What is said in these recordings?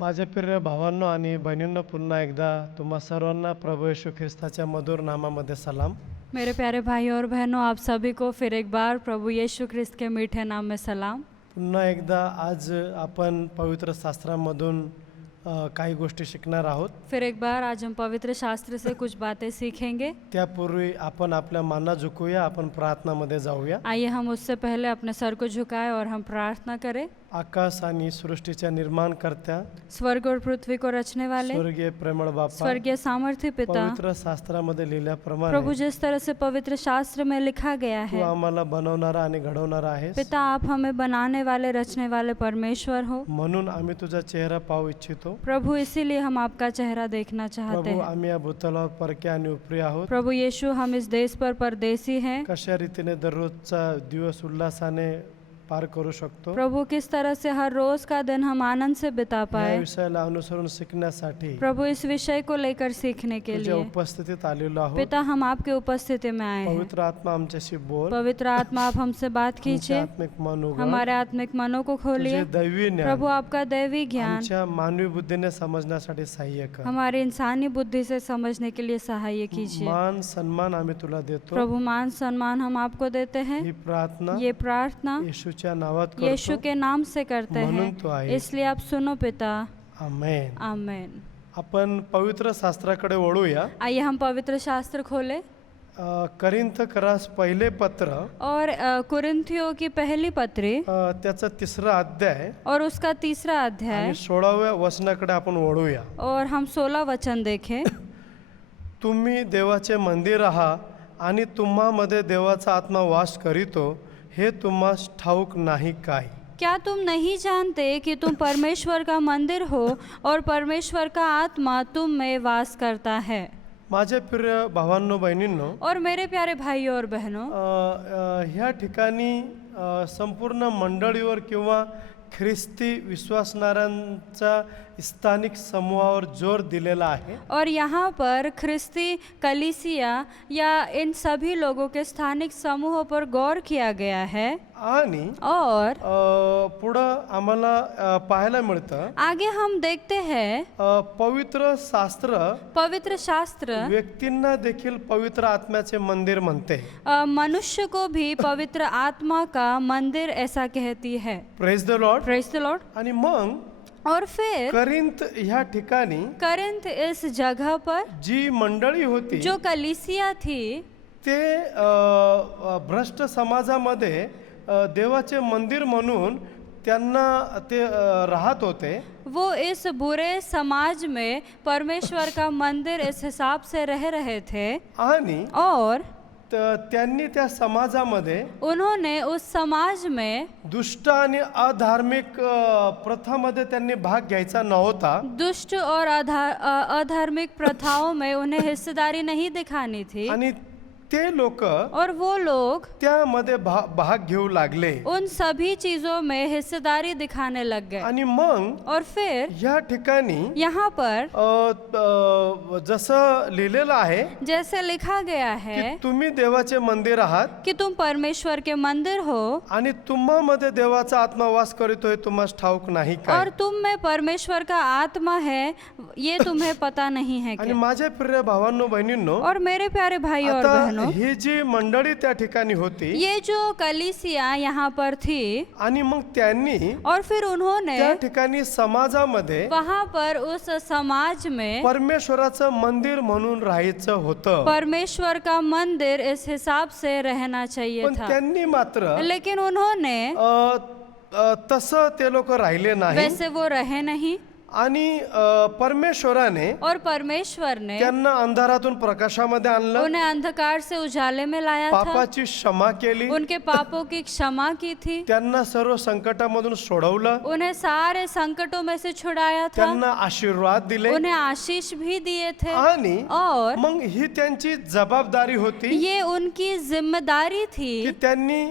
माझ्या प्रिय भावांनो आणि बहिणींनो, पुन्हा एकदा तुम्हा सर्वांना प्रभू येशू ख्रिस्ताच्या मधुर नामामध्ये सलाम. मेरे प्यारे भाइयों और बहनों, आप सभी को फिर एक बार प्रभु यीशु ख्रिस्त के मीठे नाम में सलाम। पुन्हा एकदा आज आपण पवित्र शास्त्रामधून काही गोष्टी शिकणार आहोत. फिर एक बार आज हम पवित्र शास्त्र से कुछ बातें सीखेंगे। त्यापूर्वी आपण आपल्या माना झुकूया, आपण प्रार्थनामध्ये जाऊया. आइए हम उससे पहले अपने सर को झुकाएं और हम प्रार्थना करें। आकाश आणि सृष्टीच्या निर्माणकर्त्या, स्वर्ग और पृथ्वी को रचने वाले स्वर्गीय प्रेमळ बापा, स्वर्गीय सामर्थ्य पिता, पवित्र शास्त्रामध्ये लिहिल्याप्रमाणे प्रभु जिस तरह से पवित्र शास्त्र में लिखा गया तू है, आम्हाला बनवणारा आणि घडवणारा आहेस. पिता आप हमें बनाने वाले रचने वाले परमेश्वर हो। म्हणून आम्ही तुझा चेहरा पाहू इच्छितो. प्रभु इसीलिए हम आपका चेहरा देखना चाहते प्रभू, हैं। आम्ही या भूतलावर परके आणि उपरी आहोत. प्रभु यीशु, हम इस देश पर परदेसी हैं। कशा रीतीने दररोजचा दिवस उल्हासाने पार करू शकतो, प्रभु किस तरह से हर रोज का दिन हम आनंद से बिता या पाए, विषयाला अनुसरून शिकण्यासाठी प्रभु इस विषय को लेकर सीखने के तुझ्या लिए उपस्थितीत आलेलो आहोत. पिता हम आपके उपस्थिति में आए हैं। पवित्र आत्मा आमच्याशी बोल. पवित्र आत्मा आप हमसे बात तुमचे कीजिए, आत्मिक मन उघड. हमारे आत्मिक मनों को तुझे खोलिए। दैवी ज्ञान प्रभु आपका दैवी ज्ञान आमच्या मानवी बुद्धीने समजण्यासाठी सहाय्य कर. हमारे इंसानी बुद्धि से समझने के लिए सहाय्य कीजिए। मान सन्मान आम्ही तुला देतो. प्रभु मान सम्मान हम आपको देते हैं। ही प्रार्थना ये प्रार्थना येशूच्या नावात यीशु करतो. के नाम से करते म्हणून तू हैं, आहेस. इसलिए आप सुनो पिता। आमेन. आमेन। आपण पवित्र शास्त्राकडे वळूया. आइए हम पवित्र शास्त्र खोले करिंथकरास पहिले पत्र, और कुरिन्थियों की पहली पत्री त्याचा 3रा अध्याय और उसका 3रा अध्याय आणि 16व्या वचनाकडे आपण वळूया. और हम 16 वचन देखें। तुम्ही देवाचे मंदिर आहात आणि तुम्हामध्ये देवाचा आत्मा वास करीतो, हे तुम्हास ठाऊक नाही काय? क्या तुम नहीं जानते कि तुम परमेश्वर का मंदिर हो और परमेश्वर का आत्मा तुम में वास करता है। माझे प्रिय भावांनो, बहिणींनो, और मेरे प्यारे भाइयों और बहनों, ह्या ठिकाणी संपूर्ण मंडळीवर किंवा ख्रिस्ती विश्वासणाऱ्यांचा स्थानिक समूहावर जोर दिलेला आहे. और यहाँ पर ख्रिस्ती कलीसिया या इन सभी लोगों के स्थानिक समूहों पर गौर किया गया है। आणि और पुढं आम्हाला पाहायला मिळतं, आगे हम देखते हैं पवित्र शास्त्र व्यक्तींना देखील पवित्र आत्म्याचे मंदिर म्हणते. मनुष्य को भी पवित्र आत्मा का मंदिर ऐसा कहती है। Praise the Lord. Praise the Lord. आणि मग और फिर करिंथ ह्या ठिकाणी करिन्थ इस जगह पर जी मंडळी होती, जो कलीसिया थी, ते भ्रष्ट समाजामध्ये देवाचे मंदिर म्हणून त्यांना ते राहत होते. वो इस बुरे समाज में परमेश्वर का मंदिर इस हिसाब से रह रहे थे। आणि और त्यांनी त्या समाजामध्ये उन्होंने उस समाज में दुष्ट आणि अधार्मिक प्रथामध्ये त्यांनी भाग घ्यायचा नव्हता. दुष्ट और अधार्मिक प्रथाओं में उन्हें हिस्सेदारी नहीं दिखानी थी। आणि ते लोक और वो लोग त्यामध्ये भाग घेऊ लागले. उन सभी चीजों में हिस्सेदारी दिखाने लग गए। आणि मग और फिर या ठिकाणी यहाँ पर जसं लिहिलेलं आहे जैसे लिखा गया की है तुम्ही देवाचे मंदिर आहात कि तुम परमेश्वर के मंदिर हो आणि तुम्हामध्ये देवाचा आत्मा वास करतोय, तुम्हाला ठाऊक नाही और काय? तुम में परमेश्वर का आत्मा है, ये तुम्हें पता नहीं है आणि क्या? माझे प्रिय भावांनो, बहिणींनो, और मेरे प्यारे भाइयों और आता बहनों, ही जी मंडळी त्या ठिकाणी होती ये जो कलीसिया यहाँ पर थी, आणि मग त्यांनी और फिर उन्होंने त्या ठिकाणी समाजामध्ये वहाँ पर उस समाज में परमेश्वराचं मंदिर म्हणून राहायचं होतं. परमेश्वर का मंदिर इस हिसाब से रहना चाहिए पण था, त्यांनी मात्र लेकिन उन्होंने तसं ते लोक राहिले नाही. वैसे वो रहे नहीं। आणि परमेश्वराने और परमेश्वर ने त्यांना अंधारातून प्रकाशामध्ये आणलं, उन्हें अंधकार से उजाले में लाया था, पापाची क्षमा केली, उनके पापों की क्षमा की थी, त्यांना सर्व संकटामधून सोडवलं, उन्हें सारे संकटों में से छुड़ाया था, त्यांना आशीर्वाद दिले. उन्हें आशीष भी दिए थे। आणि और मग ही त्यांची जबाबदारी होती ये उनकी जिम्मेदारी की थी त्यांनी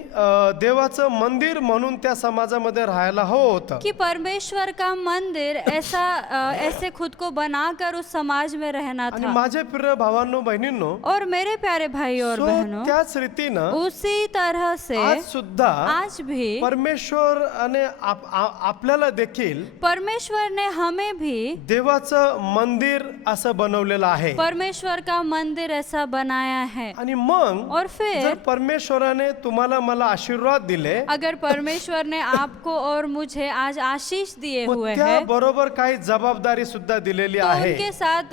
देवाचं मंदिर म्हणून त्या समाजामध्ये राहायला हवं होतं. कि परमेश्वर का मंदिर ऐसा ऐसे खुद को बनाकर उस समाज में रहना आणि था। माझे प्रिय भावांनो बहिणींनो, और मेरे प्यारे भाई और सो बहनों, त्याच रीतीनं उसी तरह से आज सुद्धा आज भी परमेश्वराने आपल्याला देखील परमेश्वर ने हमें भी देवाचं मंदिर असं बनवलेलं आहे. परमेश्वर का मंदिर ऐसा बनाया है। आणि मग और फिर जर परमेश्वराने तुम्हाला मला आशीर्वाद दिले, अगर परमेश्वर ने आपको और मुझे आज आशीष दिए मग हुए त्या हैं, बरोबर काही जबाबदारी सुद्धा दिलेली तो आहे. उनके साथ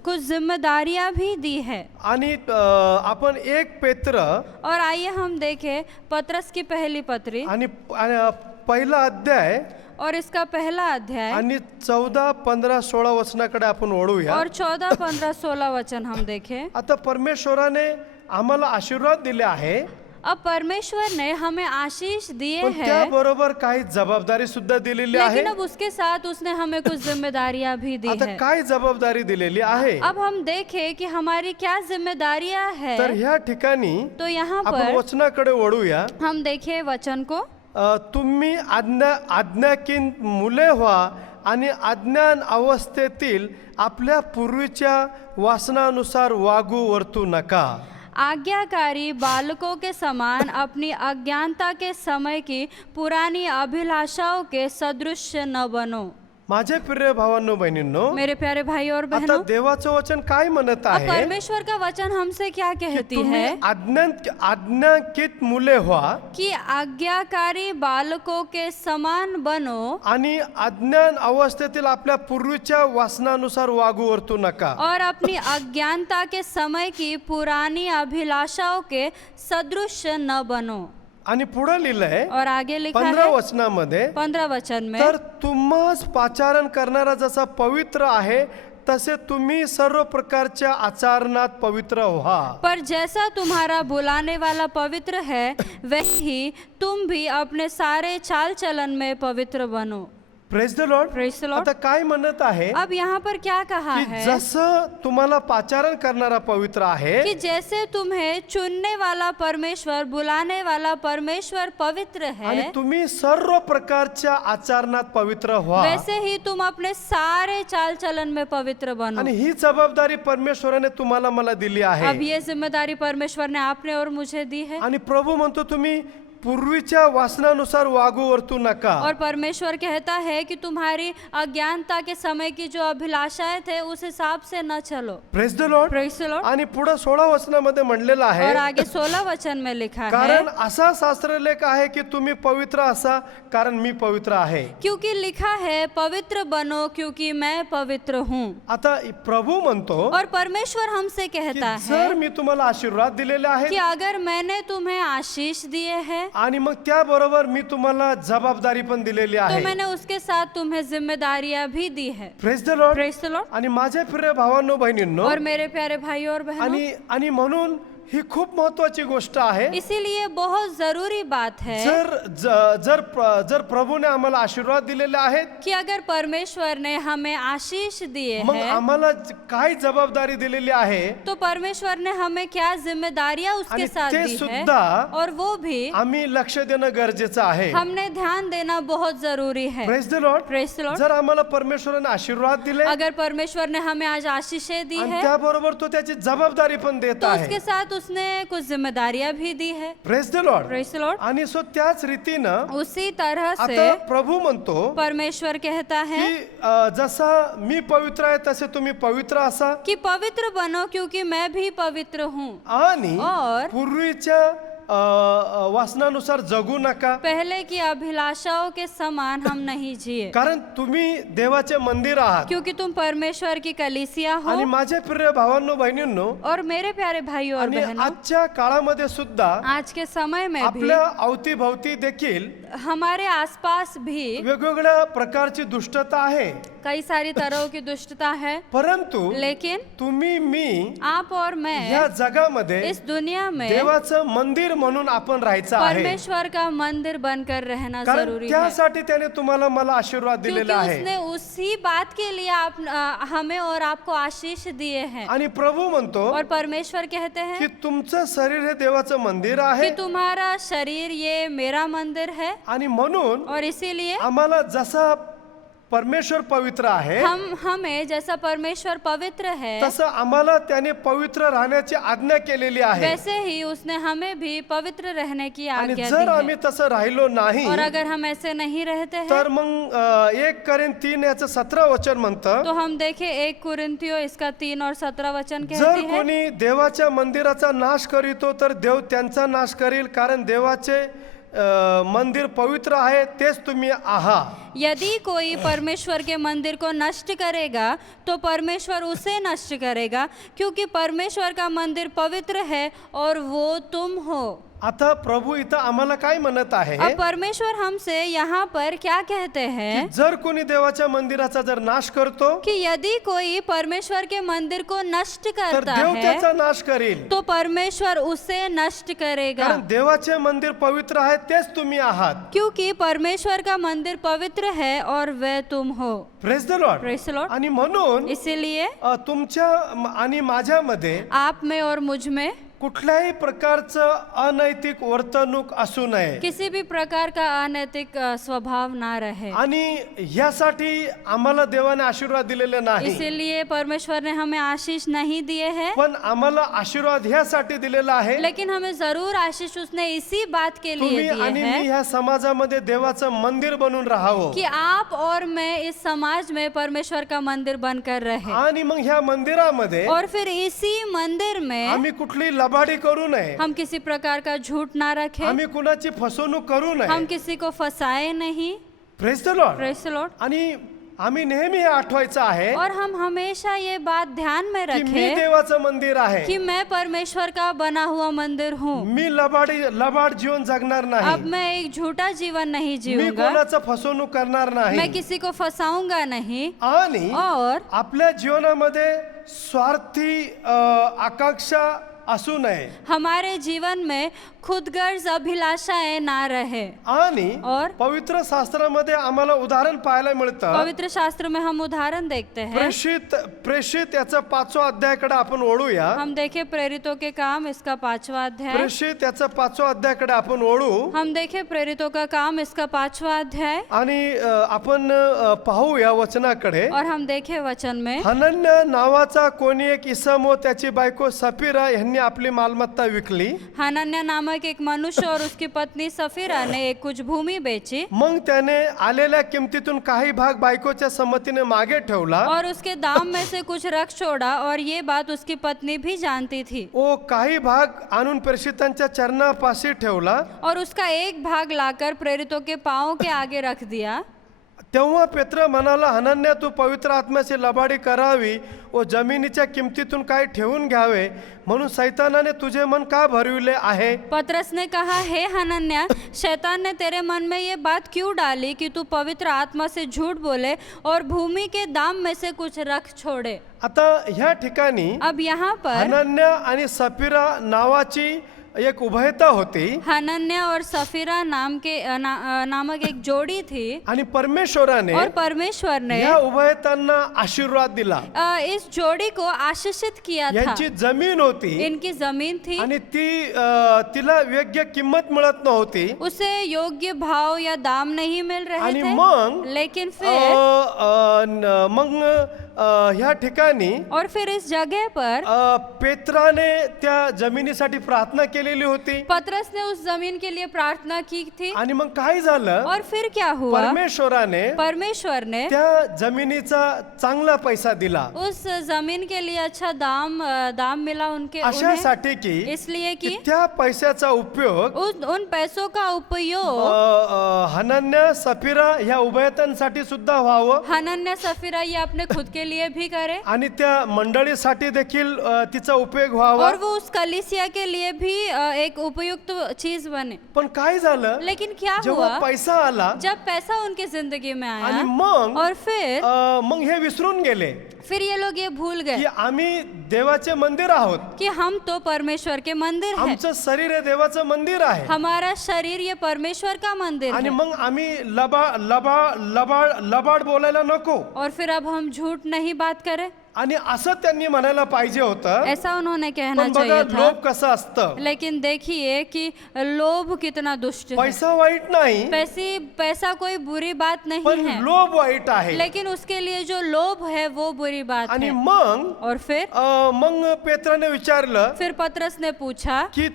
कुछ जिम्मेदारियां भी दी है। आणि आपण 1 पेत्र और आइए हम देखें पत्रस की पहली पत्री आणि पहिला अध्याय और इसका पहला अध्याय आणि 14, 15, 16 वचनाकडे आपण वळूया. और 14, 15, 16 वचन हम देखें। आता परमेश्वराने आम्हाला आशीर्वाद दिले आहे, अब परमेश्वर ने हमें आशीष दिए पण हैं, त्याबरोबर काही जबाबदारी सुद्धा दिलेली आहे. लेकिन अब उसके साथ उसने हमें कुछ जिम्मेदारियां भी दी आता है। काय जबाबदारी दिलेली आहे, अब हम देखें कि हमारी क्या जिम्मेदारियां तर है। ह्या ठिकाणी तो यहाँ आपण पर वचनाकडे वळूया. हम देखें वचन को। तुम्ही आज्ञाकीन मुले व्हा आणि अज्ञान अवस्थेतील आपल्या पूर्वीच्या वासनानुसार वागू वर्तू नका. आज्ञाकारी बालकों के समान अपनी अज्ञानता के समय की पुरानी अभिलाषाओं के सदृश न बनो। माझे प्रिय भावांनो बहिणींनो, मेरे प्यारे भाई और आता बहनों, देवाचं वचन काय म्हणत अब आहे परमेश्वर का वचन हमसे क्या की कहती तुम्ही है आज्ञाकीत मुले व्हा कि आज्ञाकारी बालकों के समान बनो आणि अज्ञान अवस्थेतील आपल्या पूर्वीच्या वासनानुसार वागू वर्तू नका. और अपनी अज्ञानता के समय की पुरानी अभिलाषाओं के सदृश न बनो। आणि पुढे लिहिलंय और आगे लिखा 15 है वचनामध्ये, 15 वचन में, तर तुम्हास पाचारण करणारा जसा पवित्र आहे तसे तुम्ही सर्व प्रकारच्या आचरणात पवित्र व्हा. पर जैसा तुम्हारा बुलाने वाला पवित्र है, वही तुम भी अपने सारे चाल चलन में पवित्र बनो। Praise the Lord. Praise the Lord. आता काय म्हणत आहे अब यहाँ पर क्या कहा की है जसं तुम्हाला पाचारण करणारा पवित्र आहे, कि जैसे तुम्हें चुनने वाला परमेश्वर, बुलाने वाला परमेश्वर पवित्र आणि है, तुम्ही सर्व प्रकारच्या आचरणात पवित्र व्हा. वैसे ही तुम अपने सारे चाल चलन में पवित्र बनो। आणि ही जबाबदारी परमेश्वराने तुम्हाला मला दिली अब आहे. ये जिम्मेदारी परमेश्वर ने आपने और मुझे दी है। आणि प्रभू म्हणतो तुम्ही पूर्वीच्या वासनानुसार वागू वर्तू नका. और परमेश्वर कहता है कि तुम्हारी अज्ञानता के समय की जो अभिलाषाएं थे उस हिसाब से न चलो। Praise the Lord. Praise the Lord. आणि पुढे 16 वचनामध्ये म्हणलेलं और आहे, आगे 16 वचन में लिखा है, कारण असा शास्त्रलेख आहे की तुम्ही पवित्र असा कारण मी पवित्र आहे. क्योंकि लिखा है पवित्र बनो क्योंकि मैं पवित्र हूँ। आता प्रभू म्हणतो और परमेश्वर हमसे की कहता जर है मी तुम्हाला आशीर्वाद दिलेले कि आहे अगर मैंने तुम्हें आशीष दिए हैं, आणि मग त्याबरोबर मी तुम्हाला जबाबदारी पण दिलेली तो आहे. मैंने उसके साथ तुम्हें जिम्मेदारियां भी दी है। Praise the Lord. Praise the Lord. आणि माझे प्रिय भावांनो बहिणींनो, और मेरे प्यारे भाई और बहनों, आणि म्हणून ही खूप महत्वाची गोष्ट आहे. इसीलिए बहुत जरूरी बात है जर प्रभूने आम्हाला आशीर्वाद दिलेले आहेत, कि अगर परमेश्वर ने हमें आशीष दिए मग हैं, आम्हाला काय जबाबदारी दिलेली आहे तो परमेश्वर ने हमें क्या जिम्मेदारियां उसके आणि साथ ते दी है, सुद्धा और वो भी आम्ही लक्ष देणं गरजेचं आहे. हमने ध्यान देना बहुत जरूरी है। Praise the Lord. Praise the Lord. जर आम्हाला परमेश्वराने आशीर्वाद दिले अगर परमेश्वर ने हमें आज आशीषें दी आणि है, त्याबरोबर तो त्याची जबाबदारी पण देत तो आहे. उसके साथ उसने कुछ जिम्मेदारियां भी दी है। Praise the Lord. Praise the Lord. आणि सो त्याच रीतीनं उसी तरह आता से प्रभू म्हणतो परमेश्वर कहता है की जसा मी पवित्र आहे तसे तुम्ही पवित्र असा कि पवित्र बनो क्योंकि मैं भी पवित्र हूँ। आणि और पूर्वीच्या वासनानुसार जगू नका, पहले की अभिलाषाओं के समान हम नहीं जिए, कारण तुम्ही देवाचे मंदिर आहात. क्योंकि तुम परमेश्वर की कलीसिया हो। आणि माझे प्रिय भावांनो बहिणींनो, और मेरे प्यारे भाइयों और आणि बहनों, आजच्या काळामध्ये सुद्धा आज के समय में भी आपल्या अवतीभवती देखील हमारे आसपास भी वेगवेगळ्या प्रकारची दुष्टता आहे. कई सारी तरह की दुष्टता है, परंतु लेकिन तुम्ही मी आप और मैं या जगामध्ये इस दुनिया में देवाचं मंदिर म्हणून आपण राहायचं आहे. परमेश्वर का मंदिर बनकर रहना कारण जरूरी है, त्यासाठी त्याने तुम्हाला मला आशीर्वाद क्योंकि दिलेला आहे. उसने उसी बात के लिए हमें और आपको आशीष दिए हैं। आणि प्रभू म्हणतो और परमेश्वर कहते की हैं तुमचं शरीर हे देवाचं मंदिर कि आहे. तुम्हारा शरीर ये मेरा मंदिर है, आणि म्हणून और इसीलिए आम्हाला जसा परमेश्वर पवित्र आहे हम हमें जैसा परमेश्वर पवित्र है तसं आम्हाला त्याने पवित्र राहण्याची आज्ञा केलेली आहे वैसे ही उसने हमें भी पवित्र रहने की आणि आज्ञा जर दी है। आम्ही तसं राहिलो नाही और अगर हम ऐसे नहीं रहते हैं तर मग 1 कोरिन्थी 3 याचं 17 वचन म्हणतं तो हम देखें 1 कुरिन्थियों इसका 3 और 17 वचन जर कहती है कोणी देवाच्या मंदिराचा नाश करीतो तर देव त्यांचा नाश करील कारण देवाचे मंदिर पवित्र आहे तेच तुम्ही आहात यदि कोई परमेश्वर के मंदिर को नष्ट करेगा तो परमेश्वर उसे नष्ट करेगा क्योंकि परमेश्वर का मंदिर पवित्र है और वो तुम हो। आता प्रभू इथं आम्हाला काय म्हणत आहे अब परमेश्वर हमसे यहाँ पर क्या कहते हैं जर कोणी देवाच्या मंदिराचा जर नाश करतो कि यदि कोई परमेश्वर के मंदिर को नष्ट तर करता देव है त्याचा नाश करील तो परमेश्वर उसे नष्ट करेगा कारण देवाचे मंदिर पवित्र आहे तेच तुम्ही आहात क्योंकि परमेश्वर का मंदिर पवित्र है और वह तुम हो। Praise the Lord Praise the Lord। आणि म्हणून इसीलिए तुमच्या आणि माझ्यामध्ये आप में और मुझ में कुठल्याही प्रकारचं अनैतिक वर्तणूक असू नये किसी भी प्रकार का अनैतिक स्वभाव ना रहे। आणि ह्यासाठी आम्हाला देवाने आशीर्वाद दिलेले नाही इसीलिए परमेश्वर ने हमें आशीष नहीं दिए हैं पण आम्हाला आशीर्वाद ह्यासाठी दिलेला आहे लेकिन हमें जरूर आशीष उसने इसी बात के लिए तुम्ही दिए आणि मी हैं ह्या समाजामध्ये देवाचं मंदिर बनून राहावं कि आप और मैं इस समाज में परमेश्वर का मंदिर बनकर रहे आणि मग ह्या मंदिरामध्ये और फिर इसी मंदिर में आम्ही कुठली लबाडी करू नये हम किसी प्रकार का झूठ ना रखें, आम्ही कुणाची फसवणूक करू हम नये किसी को फंसाए नहीं। Praise the Lord praise the Lord. आणि आम्ही नेहमी हे आठवायचं आहे और हम हमेशा ये बात ध्यान में की मी रखें देवाचं मंदिर आहे कि मैं परमेश्वर का बना हुआ मंदिर हूँ। मी लबाड जीवन जगणार अब नाही मैं एक झूठा जीवन नहीं मी जीऊंगा, कोणाचं फसवणूक करणार मैं नाही किसी को फंसाऊंगा नहीं आणि और आपल्या जीवनामध्ये स्वार्थी आकांक्षा असू नये हमारे जीवन में खुदगर्ज अभिलाषाएं ना रहे। आणि और पवित्र शास्त्रामध्ये आम्हाला उदाहरण पाहायला मिळतं पवित्र शास्त्र में हम उदाहरण देखते हैं। प्रेषित याचा 5वां अध्यायाकडे आपण ओढूया हम देखें प्रेरितों के काम इसका 5वां अध्याय। प्रेषित याचा 5वां अध्यायाकडे आपण ओढू हम देखें प्रेरितों का काम इसका 5वां अध्याय आणि आपण पाहूया वचनाकडे और हम देखें वचन में हनन्या नावाचा कोणी एक इसम व त्याची बायको सफीरा यांनी आपली मालमत्ता विकली हनन्या नामक एक मनुष्य और उसकी पत्नी सफीरा ने एक कुछ भूमि बेची मग त्याने आलेल्या किमतीतून काही भाग बायकोच्या संमतीने मागे ठेवला और उसके दाम में से कुछ रख छोड़ा और ये बात उसकी पत्नी भी जानती थी। ओ काही भाग आणून प्रेषितांच्या चरणापाशी ठेवला और उसका एक भाग लाकर प्रेरितों के पांवों के आगे रख दिया। तेव्हा पेत्र म्हणाला हनन्या तू पवित्र आत्म्याची लबाडी करावी व जमिनीच्या किमतीतून काय ठेवून घ्यावे म्हणून सैतानाने तुझे मन का भरविले आहे। पतरस ने कहा, हे हनन्या, शैतान ने तेरे मन में ये बात क्यों डाली कि तू पवित्र आत्मा से झूठ बोले और भूमि के दाम में से कुछ रख छोड़े। आता ह्या ठिकाणी अब यहाँ पर हनन्या आणि सफीरा नावाची एक उभयता होती हनन्या और सफीरा नामक एक जोड़ी थी आणि परमेश्वराने और परमेश्वर ने या उभयतांना आशीर्वाद दिला। इस जोड़ी को आशीषित किया था। यांची जमीन होती इनकी जमीन थी आणि तिला योग्य किंमत मिळत नव्हती उसे योग्य भाव या दाम नहीं मिल रहे आणि थे। मग लेकिन फिर ह्या ठिकाणी और फिर इस जगह पर पेत्राने त्या जमिनीसाठी प्रार्थना केलेली होती पतरस ने उस जमीन के लिए प्रार्थना की थी। आणि मग काय झालं और फिर क्या हुआ, परमेश्वर ने त्या जमिनीचा चांगला पैसा दिला उस जमीन के लिए अच्छा दाम मिला उनके अशासाठी की इसलिए कि त्या पैशाचा उपयोग उन पैसों का उपयोग हनन्या सफीरा ह्या उभयतांसाठी सुद्धा व्हावं हनन्या सफीरा ये अपने खुद के लिए भी करे आणि त्या मंडळीसाठी देखील तिचा उपयोग व्हावा और वो उस कलीसिया के लिए भी एक उपयुक्त चीज बने। पण काय झालं लेकिन क्या जेव्हा हुआ, पैसा आला जब पैसा उनकी जिंदगी में आणि आया मग और मग हे विसरून गेले फिर ये लोग ये भूल की गए आम्ही देवाचे मंदिर आहोत कि हम तो परमेश्वर के मंदिर हैं। आमचं शरीर हे देवाचं मंदिर आहे हमारा शरीर ये परमेश्वर का मंदिर आणि है मग आम्ही लबाड बोलायला नको और फिर अब हम झूठ नहीं बात करें। आणि असं त्यांनी म्हणायला पाहिजे होतं, ऐसा उन्होंने कहना पण बघा चाहिए था। लोभ कसं असतं. लेकिन देखिए कि लोभ कितना दुष्ट है। पैसा वाईट नाही, पैसा कोई बुरी बात नहीं पण है, लोभ वाईट आहे. लेकिन उसके लिए जो लोभ है वो बुरी बात आणि है। मग और फिर मग पेत्राने विचारलं फिर पतरस ने पूछा की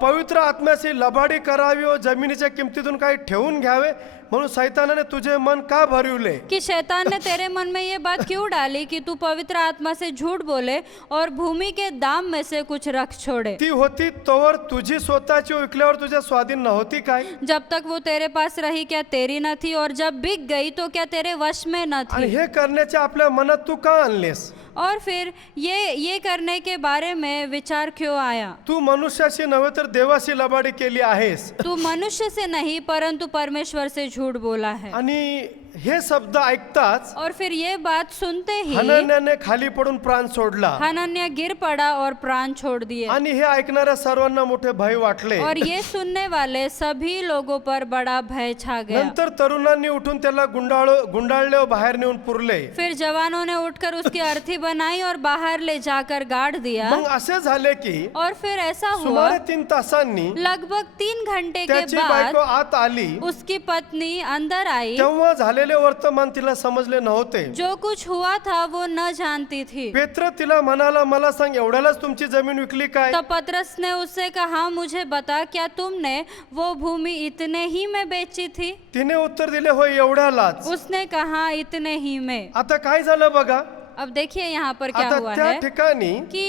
पवित्र आत्म्याची लबाडी करावी व जमिनीच्या किमतीतून काही ठेवून घ्यावे म्हणून सैतानाने तुझे मन का भरविले. कि शैतान ने तेरे मन में ये बात क्यों डाली कि तू पवित्र आत्मा से झूठ बोले और भूमि के दाम में से कुछ रख छोड़े। ती होती तोवर तुझी स्वतःची विकल्यावर तुझ्या स्वाधीन नव्हती काय. जब तक वो तेरे पास रही क्या तेरी न थी, और जब बिक गई तो क्या तेरे वश में न आणि थी। हे करण्याच्या आपल्या मनात तू का आणलेस. और फिर ये करने के बारे में विचार क्यों आया। तू मनुष्याशी नव्हे तर देवाशी लबाडी केली आहेस. तू मनुष्य से नहीं परंतु परमेश्वर से झूठ बोला है। आणि हे शब्द ऐकताच और फिर ये बात सुनते ही हनन्याने खाली पडून प्राण सोडला हनन्या गिर पड़ा और प्राण छोड़ दिए। आणि हे ऐकणाऱ्या सर्वांना मोठे भय वाटले. और ये सुनने वाले सभी लोगों पर बड़ा भय छा गया। नंतर तरुणांनी उठून त्याला गुंडाळले व बाहेर नेऊन पुरले. फिर जवानों ने उठकर उसकी अर्थी बनाई और बाहर ले जाकर गाड़ दिया। मग असे झाले की और फिर ऐसा हुआ सुमारे 3 तासांनी लगभग 3 घंटे के त्याची बाद बायको आत आली. उसकी पत्नी अंदर आई। तेव्हा झालेले वर्तमान तिला समजले नव्हते. जो कुछ हुआ था वो न जानती थी। पेत्र तिला म्हणाला, मला सांग एवढ्यालाच तुमची जमीन विकली काय. तब पतरस ने उससे कहा, मुझे बता क्या तुमने वो भूमि इतने ही में बेची थी। तिने उत्तर दिले, होय एवढ्यालाच. उसने कहा इतने ही में। आता काय झालं बघा. अब देखिए यहाँ पर क्या आता हुआ त्या है ठिकाणी कि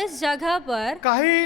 इस जगह पर काही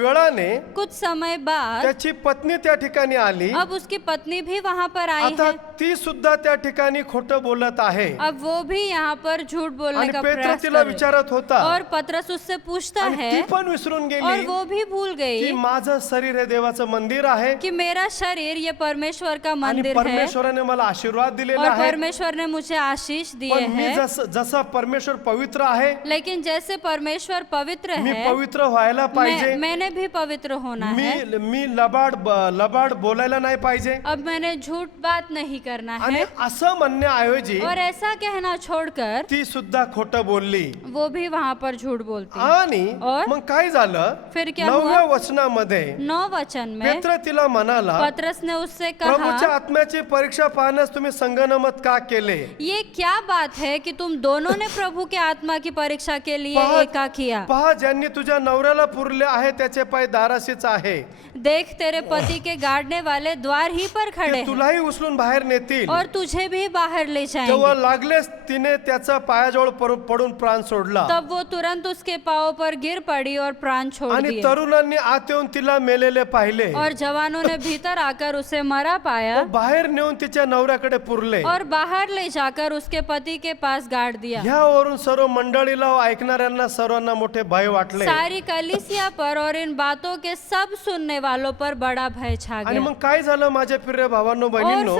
वेळाने कुछ समय बाद त्याची पत्नी त्या ठिकाणी आली. अब उसकी पत्नी भी वहाँ पर आई आता है। ती सुद्धा त्या ठिकाणी खोटं बोलत आहे. अब वो भी यहाँ पर झूठ बोलने आणि का पेत्र प्रयास तिला कर रही। विचारत होता और पतरस उससे पूछता आणि ती है पण विसरून और गेली वो भी भूल की गई माझं शरीर हे देवाचं मंदिर आहे कि मेरा शरीर ये परमेश्वर का आणि मंदिर है परमेश्वराने मला आशीर्वाद दिलेला और आहे. परमेश्वर ने मुझे आशीष दिए पण मी हैं। जसा परमेश्वर पवित्र आहे, लेकिन जैसे परमेश्वर पवित्र मी है पवित्र व्हायला पाहिजे. मैंने भी पवित्र होना है। मी लबाड बोलायला नाही पाहिजे. अब मैंने झूठ बात नहीं करना आणि है। असं म्हणण्याऐवजी और ऐसा कहना छोड़कर ती सुद्धा खोटं बोलली. वो भी वहाँ पर झूठ बोलती। आणि और मग काय झालं, फिर क्या 9व्या हुआ? वचनामध्ये 9 वचन में पेत्र तिला म्हणाला, पतरस ने उससे प्रभूच्या कहा, आत्म्याची परीक्षा पाहण्यास तुम्ही संगनमत का केले. ये क्या बात है कि तुम दोनों ने प्रभु के आत्मा की परीक्षा के लिए पहा- एका किया। पहा, ज्यांनी तुझ्या नवऱ्याला पुरले आहे त्याचे पाय दाराशीच आहे. देख तेरे पति के गाड़ने वाले द्वार ही पर खड़े ते हैं तुलाही उचलून बाहेर नेतील. और तुझे भी बाहर ले तेव्हा जाएंगे। लागलेच तिने त्याचा पायाजवळ पडून प्राण सोडला. तब वो तुरंत उसके पाँव पर गिर पड़ी और प्राण छोड़ आणि दिए। तरुणांनी आत येऊन तिला मेलेले पाहिले. और जवानों ने भीतर आकर उसे मरा पाया बाहेर नेऊन तिच्या नवऱ्याकडे पुरले. और बाहर ले जाकर उसके पति के पास गाड़ दिया। ह्यावरून सर्व मंडळीला व ऐकणाऱ्यांना सर्वांना मोठे भय वाटले. सारी कलीसिया पर और इन बातों के सब सुनने वालों पर बड़ा भय छा आणि गया। मग काय झालं माझ्या प्रिय भावांनो बहिणींनो,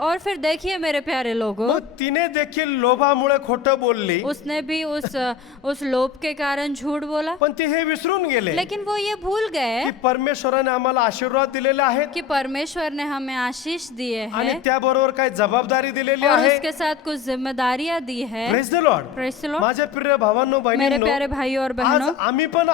और फिर देखिए मेरे प्यारे लोगों, मग तिने देखील लोभामुळे खोटं बोलली. उसने भी उस लोभ के कारण झूठ बोला। पण ती हे विसरून गेले लेकिन वो ये भूल गए की परमेश्वराने आम्हाला आशीर्वाद दिलेले आहेत कि परमेश्वर ने हमें आशीष दिए आणि हैं त्याबरोबर काय जबाबदारी दिलेली और आहे. उसके साथ कुछ जिम्मेदारियां दी है। Praise the Lord. Praise the Lord. माझ्या प्रिय भावांनो मेरे बहिणींनो, प्यारे भाइयों और आज बहनों, आम्ही पण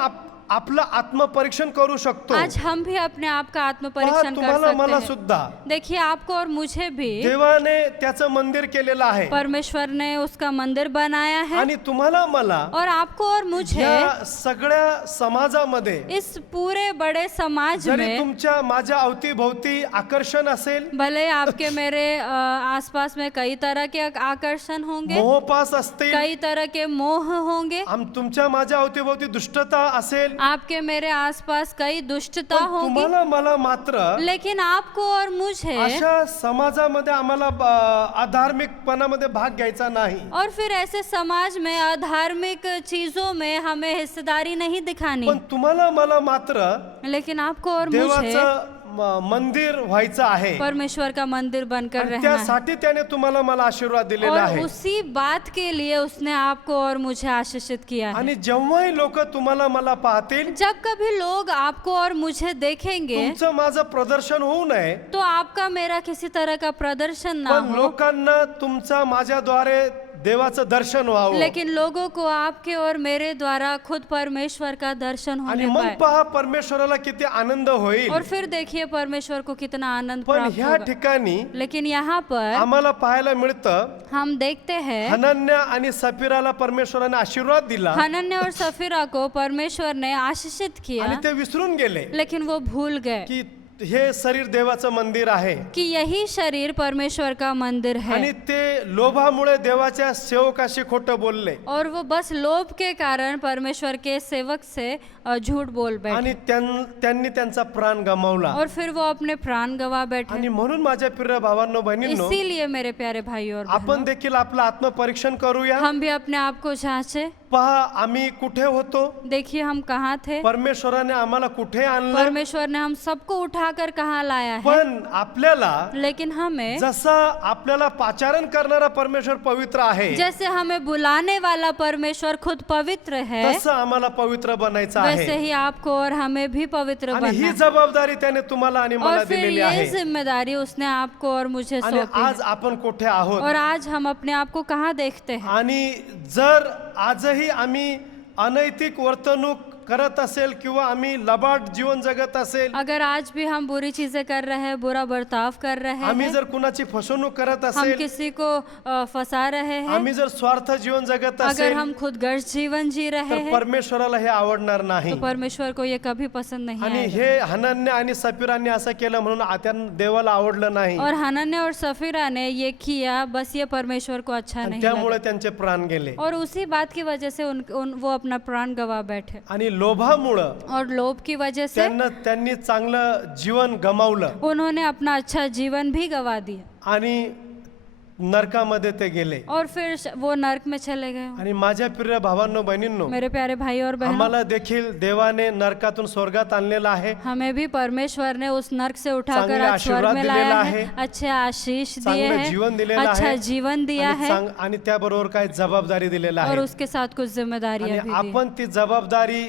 आपलं आत्मपरीक्षण करू शकतो. आज हम भी अपने आप का आत्म पहा, परीक्षण कर तुम्हाला मला सकते हैं। सुद्धा देखिए आपको और मुझे भी देवाने त्याचं मंदिर केलेलं आहे परमेश्वर ने उसका मंदिर बनाया है आणि तुम्हाला मला और आपको और मुझे या सगळ्या समाजामध्ये इस पूरे बड़े समाज जरी में, तुमच्या माझ्या अवतीभोवती आकर्षण असेल, भले आपके मेरे आसपास में कई तरह के आकर्षण होंगे, मोहपास असतील, कई तरह के मोह होंगे, तुमच्या माझ्या अवतीभोवती दुष्टता असेल, आपके मेरे आसपास कई दुष्टता पण होगी, तुम्हाला मला मात्र लेकिन आपको और मुझे अशा समाजामध्ये आम्हाला अधार्मिकपणामध्ये भाग घ्यायचा नाही. और फिर ऐसे समाज में अधार्मिक चीजों में हमें हिस्सेदारी नहीं दिखानी, पण तुम्हाला मला मात्र लेकिन आपको और मुझे देवाचं मंदिर व्हायचं आहे. परमेश्वर का मंदिर बनकर आणि रहना है। त्यासाठी त्याने तुम्हाला मला आशीर्वाद दिलेला और आहे. उसी बात के लिए उसने आपको और मुझे आशीषित किया है। आणि जेव्हाही लोक तुम्हाला मला पाहतील, जब कभी लोग आपको और मुझे देखेंगे तुमचं माझं प्रदर्शन होऊ नये, तो आपका मेरा किसी तरह का प्रदर्शन ना पण हो, लोकांना तुमचा माझ्याद्वारे देवाचं दर्शन व्हावं लेकिन लोगों को आपके और मेरे द्वारा खुद परमेश्वर का दर्शन आणि होने मग पाए। पहा परमेश्वराला किती आनंद होईल. और फिर देखिए परमेश्वर को कितना आनंद पण प्राप्त ह्या होगा। ठिकाणी लेकिन यहाँ पर आम्हाला पाहायला मिळतं हम देखते हैं हनन्या आणि सफीराला परमेश्वराने आशीर्वाद दिला हनन्या और सफीरा को परमेश्वर ने आशीषित किया, आणि ते विसरून गेले लेकिन वो भूल गए की हे शरीर देवाचं मंदिर आहे कि यही शरीर परमेश्वर का मंदिर है। आणि ते लोभामुळे देवाच्या सेवकाशी खोटं बोलले और वो बस लोभ के कारण परमेश्वर के सेवक से झूठ बोल बैठे आणि त्यांनी त्यांचा प्राण गमावला. और फिर वो अपने प्राण गवा बैठे। आणि म्हणून माझ्या प्रिय भावांनो बहिणींनो इसीलिए मेरे प्यारे भाइयों और आपण देखील आपलं आत्मपरीक्षण करूया. हम भी अपने आप को जांचे। पहा आम्ही कुठे होतो, देखिए हम कहाँ थे, परमेश्वराने आम्हाला कुठे आणलं, परमेश्वर ने हम सबको उठाकर कहाँ लाया है। पण आपल्याला लेकिन हमें जसं आपल्याला पाचारण करणारा परमेश्वर पवित्र आहे जैसे हमें बुलाने वाला परमेश्वर खुद पवित्र है, तसं आम्हाला पवित्र बनायचं वैसे आहे. ही आपको और हमें भी पवित्र आणि बनना ही है। जबाबदारी त्याने तुम्हाला आणि मला और फिर दिलेली ये आहे. जिम्मेदारी उसने आपको और मुझे आणि सौंपी है। आज आपण कुठे आहोत और आज हम अपने आप को कहाँ देखते हैं। आणि जर आजही आम्ही अनैतिक वर्तणूक करत असेल किंवा आम्ही लबाड जीवन जगत असेल, अगर आज भी हम बुरी चीजें कर रहे हैं, बुरा बर्ताव कर रहे आम्ही हैं, जर कुणाची फसवणूक करत हम असेल, किसी को फंसा रहे हैं, आम्ही जर स्वार्थ जीवन जगत अगर असेल हम खुद गर्ज जीवन जी रहे तर हैं, परमेश्वराला हे आवडणार नाही. तो परमेश्वर को ये कभी पसंद नहीं आणि आएगा। हे हनन्या आणि सफीरांनी असं केलं म्हणून त्यांना देवाला आवडलं नाही और हनन्या और सफीरा ने ये किया, बस ये परमेश्वर को अच्छा आणि नहीं त्यामुळे लगा। त्यांचे प्राण गेले. और उसी बात की वजह से वो अपना प्राण गवा बैठे। आणि लोभामुळं और लोभ की वजह से त्यांनी चांगलं जीवन गमावलं उन्होंने अपना अच्छा जीवन भी गवा दिया आणि नरकामध्ये ते गेले. और फिर वो नरक में चले गए। आणि माझ्या प्रिय भावांनो बहिणींनो, मेरे प्यारे भाई और बहनों, आम्हाला देखील देवाने नरकातून स्वर्गात आणलेलं आहे. हमें भी परमेश्वर ने उस नरक से उठाकर चांगले आज स्वर्ग आशीर्वाद में दिलेला लाया आहे. है, अच्छे आशीष दिए चांगलं जीवन दिलेलं हैं, अच्छा आहे. जीवन दिया आणि है, आणि त्याबरोबर काही जबाबदारी दिलेल्या और आहे. उसके साथ कुछ जिम्मेदारियां आणि भी दी। आपण ती जबाबदारी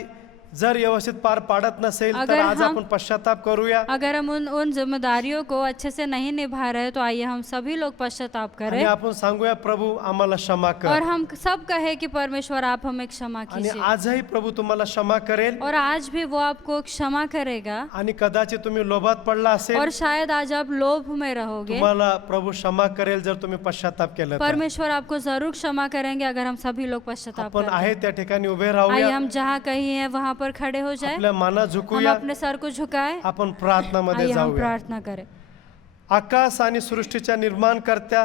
जर व्यवस्थित पार पाडत नसेल तर अगर आज हम- आपण पश्चाताप करूया. अगर हम उन जिम्मेदारियों को अच्छे से नहीं निभा रहे तो आइए हम सभी लोग पश्चाताप आणि करें आपण सांगूया प्रभू आम्हाला क्षमा और कर. हम सब कहे कि परमेश्वर आप हमें क्षमा आणि कीजिए। आजही प्रभू तुम्हाला क्षमा करेल. और आज भी वो आपको क्षमा करेगा। आणि कदाचित तुम्ही लोभात पडला असेल, और शायद आज आप लोभ में रहोगे, तुम्हाला प्रभू क्षमा करेल जर तुम्ही पश्चाताप केलं तर. परमेश्वर आपको जरूर क्षमा करेंगे अगर हम सभी लोग पश्चाताप आपण करें। आहे त्या ठिकाणी उभे आइए राहूया. हम जहाँ कहीं हैं वहाँ पर खड़े हो जाए, आपल्या माना हम झुकूया. अपने सर को झुकाएं, आपण प्रार्थनामध्ये आइए हम जाऊया. प्रार्थना करें। आकाश आणि सृष्टीच्या निर्माणकर्त्या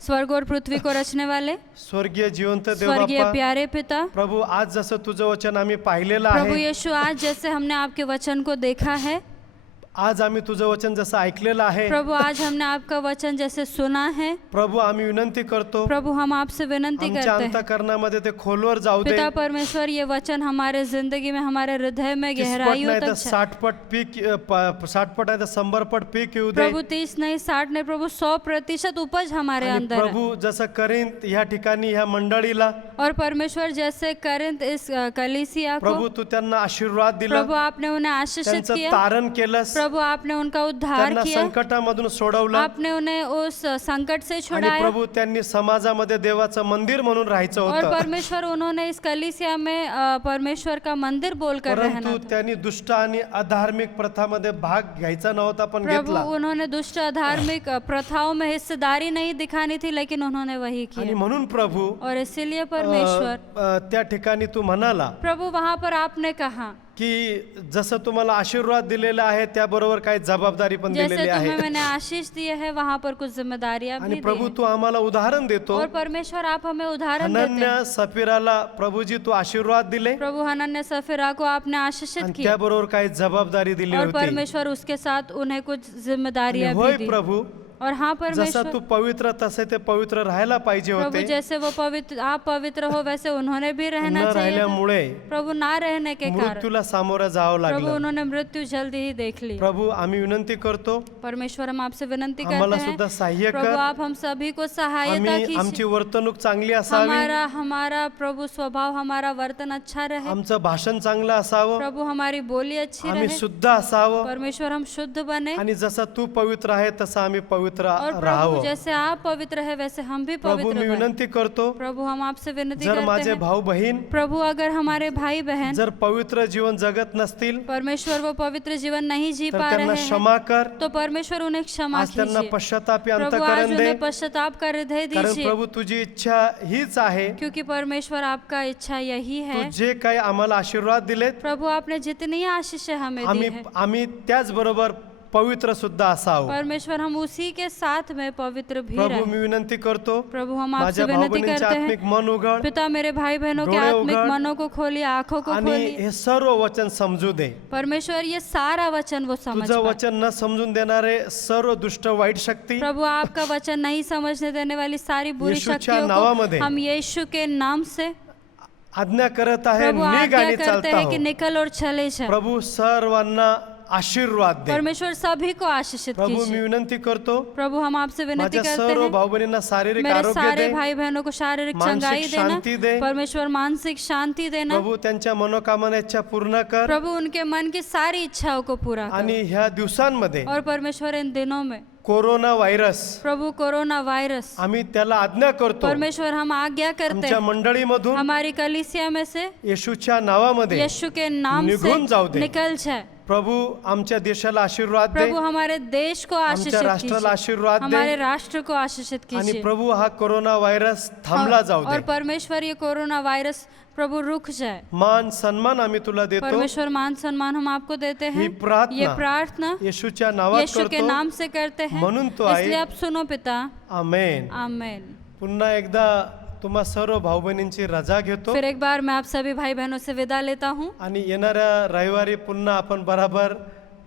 स्वर्ग और पृथ्वी को रचने वाले स्वर्गीय जिवंत देव स्वर्गीय बाप्पा, प्यारे पिता, प्रभु आज जसं तुझं वचन आम्ही पाहिलेलं प्रभु आहे, यीशु आज जैसे हमने आपके वचन को देखा है, आज आम्ही तुझं वचन जसं ऐकलेलं आहे, प्रभु आज हमने आपका वचन जैसे सुना है, प्रभु आम्ही विनंती करतो प्रभु हम आपसे विनंती आमच्या करते हैं, अंतःकरणामध्ये ते खोलवर जाऊ दे. पिता परमेश्वर ये वचन हमारे जिंदगी में, हमारे हृदय में 30 पट गहराइयों नाही तर तक जाए। 60 पट पीक 60 पट नाही तर 100 पट पीक येऊ दे. प्रभु 30 नहीं 60 नहीं, प्रभु 100% उपज हमारे आणि अंदर है। प्रभु जसं करीन ह्या ठिकाणी ह्या मंडळीला, और परमेश्वर जैसे करिंथ इस कलीसिया को, प्रभु तू त्यांना आशीर्वाद दिला, प्रभु आपने उन्हें आशीषित त्यांचं किया, तारण केलंस, प्रभु आपने उनका उद्धार त्यांना किया, संकटामधून सोडवलं. आपने उन्हें उस संकट से आणि छुड़ाया। प्रभु त्यांनी समाजामध्ये देवाचं मंदिर म्हणून राहायचं और होतं, परमेश्वर उन्होंने इस कलीसिया में परमेश्वर का मंदिर बोलकर रहना परंतु था। त्यांनी दुष्ट आणि अधार्मिक प्रथामध्ये भाग घ्यायचा नव्हता पण प्रभु घेतला. उन्होंने दुष्ट अधार्मिक प्रथाओं में हिस्सेदारी नहीं दिखानी थी, लेकिन उन्होंने वही आणि किया। म्हणून प्रभू और इसीलिए परमेश्वर, त्या ठिकाणी तू म्हणाला प्रभु वहां पर आपने कहा की जसं तुम्हाला आशीर्वाद दिलेला आहे त्याबरोबर काही जबाबदारी पण जैसे दिलेली तुम्हें आहे. मैंने आशीष दिए है, वहां पर कुछ जिम्मेदारियां आणि भी दी प्रभु हैं। तू आम्हाला उदाहरण देतो. और परमेश्वर आप हमें उदाहरण देते अनन्या हैं। सफीराला प्रभूजी तू आशीर्वाद दिले प्रभु हनन्या सफीरा को आपने आशीषित आणि किया, त्याबरोबर काही जबाबदारी दिली और होती. परमेश्वर उसके साथ उन्हें कुछ आणि जिम्मेदारियां होय भी दी। प्रभू, और हाँ जसा परमेश्वर, तू पवित्र तसे ते पवित्र राहायला पाहिजे प्रभु होते. जैसे वो पवित्र, आप पवित्र हो वैसे उन्होंने भी न रहना चाहिए था। राहिल्यामुळे प्रभु ना रहने के कारण मृत्यूला सामोरं जावं प्रभु लागलं. उन्होंने मृत्यु जल्दी ही देख ली। प्रभु आम्ही विनंती करतो, परमेश्वर हम आपसे विनंती आम्हाला करते सुद्धा हैं, सहाय्य प्रभु कर. आप हम सभी को सहायता आम्ही आमची कीजिए। वर्तणूक चांगली असावी, हमारा प्रभु स्वभाव, हमारा वर्तन अच्छा रहे, आमचं भाषण चांगलं असावं, प्रभु हमारी बोली अच्छी आम्ही रहे, शुद्ध असावं. परमेश्वर हम शुद्ध बने, आणि जसा तू पवित्र आहे तसा आम्ही पवित्र पवित्र और प्रभु राहावं. जैसे आप पवित्र है वैसे हम भी प्रभु पवित्र मी बने. विनंती करतो, प्रभु हम आपसे विनती जर करते माझे हैं भाऊ बहीण प्रभु अगर हमारे भाई बहन जर पवित्र जीवन जगत नसतील परमेश्वर वो पवित्र जीवन नहीं जी तर पा त्यांना रहे हैं क्षमा कर. तो परमेश्वर उन्हें क्षमा आज त्यांना कीजिए. पश्चातापी प्रभु आज अंतःकरण दे, उन्हें पश्चाताप का हृदय कारण दीजिए प्रभू तुझी इच्छा हीच आहे. क्योंकि परमेश्वर आपका इच्छा यही तू है. जे काही आम्हाला आशीर्वाद दिलेत प्रभु आपने जितनी आशीष हमें दी है आम्ही त्याचबरोबर पवित्र सुद्धा असावं. परमेश्वर हम उसी के साथ में पवित्र भी प्रभू रहे. मी विनंती करतो, प्रभु हम आपसे माझ्या भाऊ विनती बहिणींचे करते हैं आत्मिक मन उघड पिता मेरे भाई बहनों के डोळे आत्मिक उघड मनों को खोलिए आंखों को आणि खोलिए. हे सर्व वचन समजू दे. परमेश्वर ये सारा वचन वो समझ तुझं पाए. वचन न समजून देणारे सर्व दुष्ट वाईट शक्ती प्रभु आपका वचन नहीं समझने देने वाली सारी बुरी येशूच्या शक्तियों नावामध्ये को हम यीशु के नाम से आज्ञा करत आहे, प्रभु निघ आज्ञा आणि करते चालता हैं कि हो. निकल और चले जाए. प्रभु सर्वांना आशीर्वाद दे. परमेश्वर सभी को आशीषित प्रभु मी कीजिए. विनंती करतो, प्रभु हम आपसे विनती माझ्या करते सर्व हैं भाऊ बहिणींना शारीरिक मेरे आरोग्य सारे दे. भाई बहनों को शारीरिक मानसिक चंगाई शांति दे. देना. परमेश्वर मानसिक शांति देना. प्रभु त्यांच्या मनोकामना इच्छा पूर्ण कर. प्रभु उनके मन की सारी इच्छाओं को पूरा आणि करो. ह्या दिवसांमध्ये और परमेश्वर इन दिनों में कोरोना व्हायरस प्रभु कोरोना वायरस आम्ही त्याला आज्ञा करतो, परमेश्वर हम आज्ञा करते आमच्या हैं मंडळीमधून हमारी कलिसिया में से येशूच्या नावामध्ये यीशु के नाम से निघून जाऊ दे. निकल जाए. प्रभु आमच्या देशाला आशीर्वाद दे, प्रभु हमारे देश को आशीषित आमच्या राष्ट्राला कीजिए. आशीर्वाद हमारे दे राष्ट्र को आशीषित आणि कीजिए. प्रभु हा कोरोना व्हायरस थांबला जाऊ और दे. परमेश्वर ये कोरोना वायरस प्रभु रुक जाए. मान सन्मान आम्ही तुला देतो. परमेश्वर मान सम्मान हम आपको देते ही हैं. प्रार्थना ये प्रार्थना येशूच्या नावात यीशु के करतो. नाम से करते हैं. म्हणून तो इसलिए आहे. आप सुनो पिता. आमेन. आमेन. पुन्हा एकदा तुम्हा सर्व भाऊ बहिणींची रजा घेतो फिर एक बार मैं आप सभी भाई बहनों से विदा लेता हूँ. आणि येणाऱ्या रविवारी पुन्हा आपण बराबर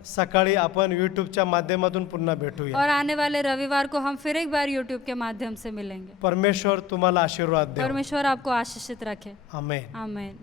सकाळी आपण यूट्यूबच्या माध्यमातून पुन्हा भेटूया. और आने वाले रविवार को हम फिर एक बार यूट्यूब के माध्यम से मिलेंगे. परमेश्वर तुम्हाला आशीर्वाद दे. परमेश्वर आपको आशीषित रखे. आमेन. आमेन.